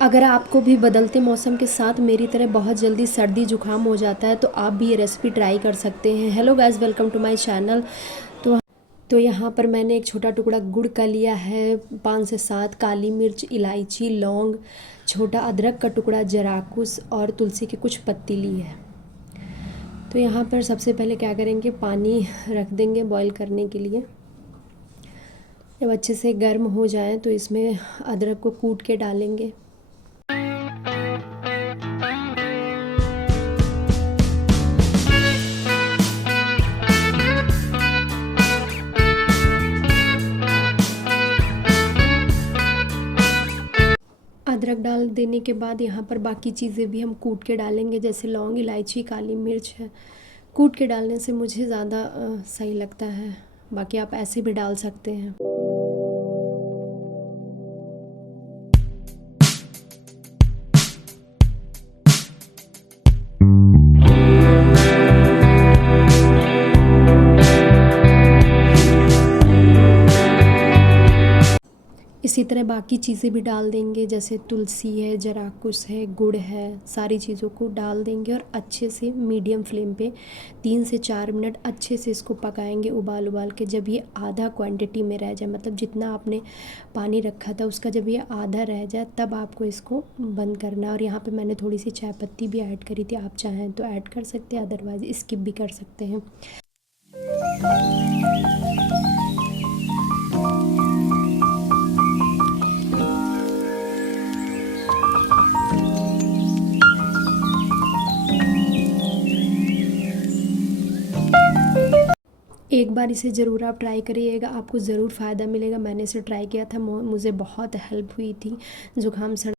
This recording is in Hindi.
अगर आपको भी बदलते मौसम के साथ मेरी तरह बहुत जल्दी सर्दी जुकाम हो जाता है तो आप भी ये रेसिपी ट्राई कर सकते हैं। Hello guys, welcome to my channel. तो यहाँ पर मैंने एक छोटा टुकड़ा गुड़ का लिया है, 5 से 7 काली मिर्च, इलायची, लौंग, छोटा अदरक का टुकड़ा, जराकुश और तुलसी की कुछ पत्ती ली है। तो यहाँ पर सबसे पहले क्या करेंगे, पानी रख देंगे बॉईल करने के लिए। जब अच्छे से गर्म हो जाए तो इसमें अदरक को कूट के डालेंगे। अदरक डाल देने के बाद यहाँ पर बाकी चीज़ें भी हम कूट के डालेंगे, जैसे लौंग, इलायची, काली मिर्च है। कूट के डालने से मुझे ज़्यादा सही लगता है, बाकी आप ऐसे भी डाल सकते हैं। इसी तरह बाकी चीज़ें भी डाल देंगे, जैसे तुलसी है, जराकुश है, गुड़ है, सारी चीज़ों को डाल देंगे और अच्छे से मीडियम फ्लेम पे 3 से 4 मिनट अच्छे से इसको पकाएंगे, उबाल उबाल के। जब ये आधा क्वांटिटी में रह जाए, मतलब जितना आपने पानी रखा था उसका जब ये आधा रह जाए तब आपको इसको बंद करना है। और यहाँ पर मैंने थोड़ी सी चाय पत्ती भी ऐड करी थी, आप चाहें तो ऐड कर सकते हैं, अदरवाइज़ स्किप भी कर सकते हैं। एक बार इसे ज़रूर आप ट्राई करिएगा, आपको ज़रूर फ़ायदा मिलेगा। मैंने इसे ट्राई किया था, मुझे बहुत हेल्प हुई थी जुकाम